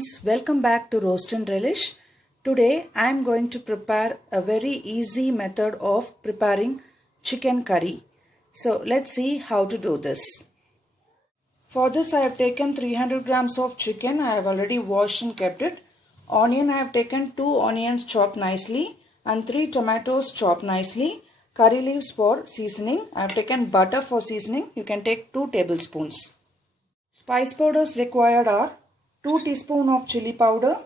friends, welcome back to Roast and Relish. Today I am going to prepare a very easy method of preparing chicken curry. So let's see how to do this. For this I have taken 300 grams of chicken. I have already washed and kept it. Onion, I have taken 2 onions chopped nicely and 3 tomatoes chopped nicely. Curry leaves for seasoning. I have taken butter for seasoning. You can take 2 tablespoons. Spice powders required are 2 teaspoons of chili powder,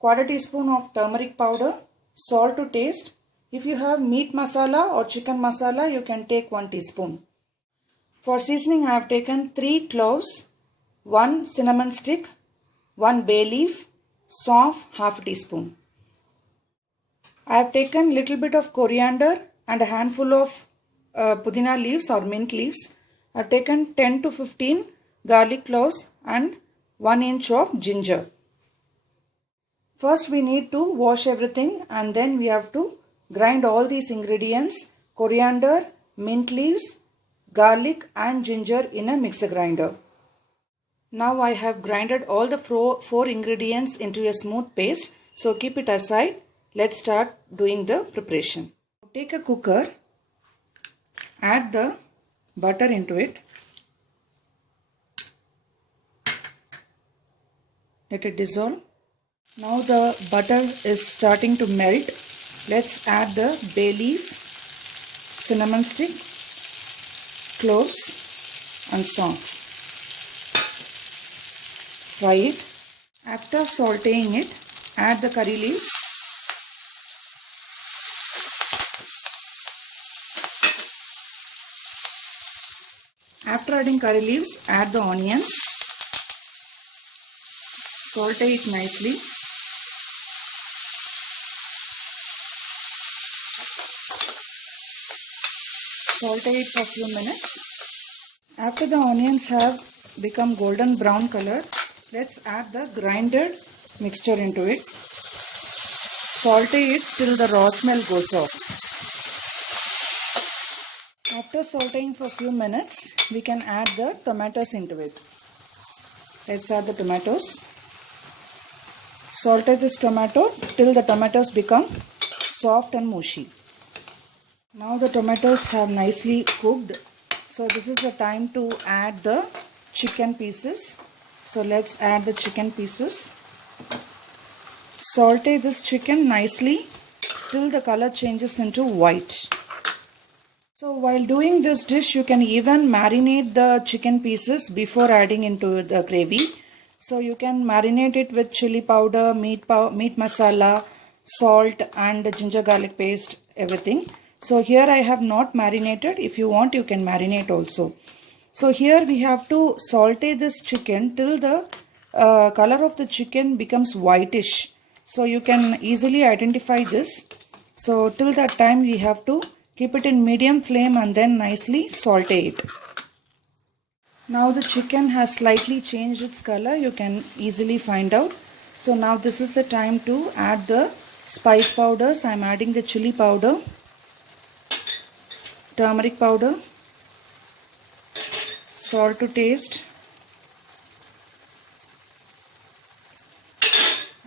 quarter teaspoon of turmeric powder, salt to taste. If you have meat masala or chicken masala, you can take 1 teaspoon. For seasoning, I have taken 3 cloves, 1 cinnamon stick, 1 bay leaf, saunf half teaspoon. I have taken little bit of coriander and a handful of pudina leaves or mint leaves. I have taken 10 to 15 garlic cloves and 1 inch of ginger. First we need to wash everything and then we have to grind all these ingredients, coriander, mint leaves, garlic and ginger in a mixer grinder. Now I have grinded all the 4 ingredients into a smooth paste. So keep it aside. Let's start doing the preparation. Take a cooker, add the butter into it. Let it dissolve. Now the butter is starting to melt. Let's add the bay leaf, cinnamon stick, cloves and saunf. Fry it. After sauteing it, add the curry leaves. After adding curry leaves, add the onion. Saute it nicely. Saute it for a few minutes. After the onions have become golden brown color, let's add the grinded mixture into it. Saute it till the raw smell goes off. After sauteing for a few minutes, we can add the tomatoes into it. Let's add the tomatoes. Saute this tomato till the tomatoes become soft and mushy. Now the tomatoes have nicely cooked. So this is the time to add the chicken pieces. So let's add the chicken pieces. Saute this chicken nicely till the color changes into white. So while doing this dish, you can even marinate the chicken pieces before adding into the gravy. So you can marinate it with chili powder, meat masala, salt and ginger garlic paste, everything. So here I have not marinated. If you want, you can marinate also. So here we have to saute this chicken till the color of the chicken becomes whitish. So you can easily identify this. So till that time we have to keep it in medium flame and then nicely saute it. Now the chicken has slightly changed its color. You can easily find out. So now this is the time to add the spice powders. I am adding the chili powder, turmeric powder, salt to taste,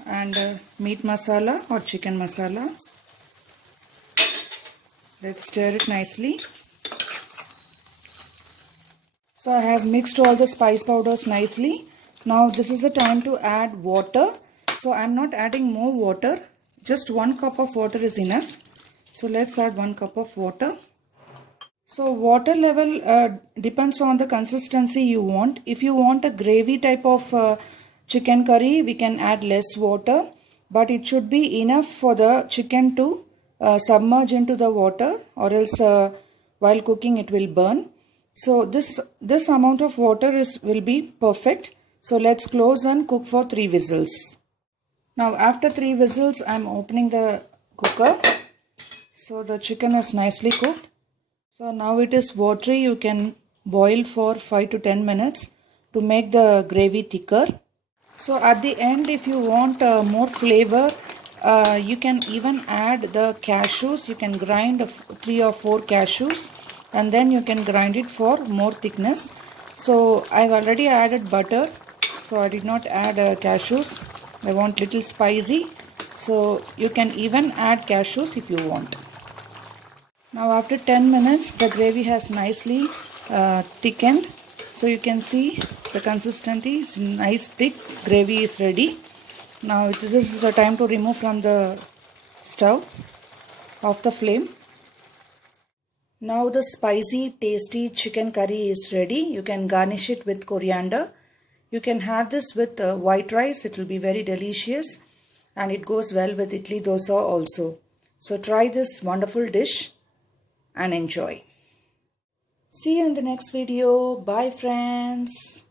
and meat masala or chicken masala. Let's stir it nicely. So I have mixed all the spice powders nicely. Now this is the time to add water. So I am not adding more water. Just 1 cup of water is enough. So let's add 1 cup of water. So water level depends on the consistency you want. If you want a gravy type of chicken curry, we can add less water. But it should be enough for the chicken to submerge into the water, or else while cooking it will burn. So this amount of water will be perfect. So let's close and cook for 3 whistles. Now after 3 whistles, I am opening the cooker. So the chicken is nicely cooked. So now it is watery. You can boil for 5 to 10 minutes to make the gravy thicker. So at the end, if you want more flavor, you can even add the cashews. You can grind 3 or 4 cashews and then you can grind it for more thickness. So I've already added butter, so I did not add cashews. I want little spicy. So you can even add cashews if you want. Now after 10 minutes the gravy has nicely thickened. So you can see the consistency is nice thick. Gravy is ready. Now this is the time to remove from the stove, off the flame. Now the spicy tasty chicken curry is ready. You can garnish it with coriander. You can have this with white rice. It will be very delicious and it goes well with idli dosa also. So try this wonderful dish and enjoy. See you in the next video. Bye friends.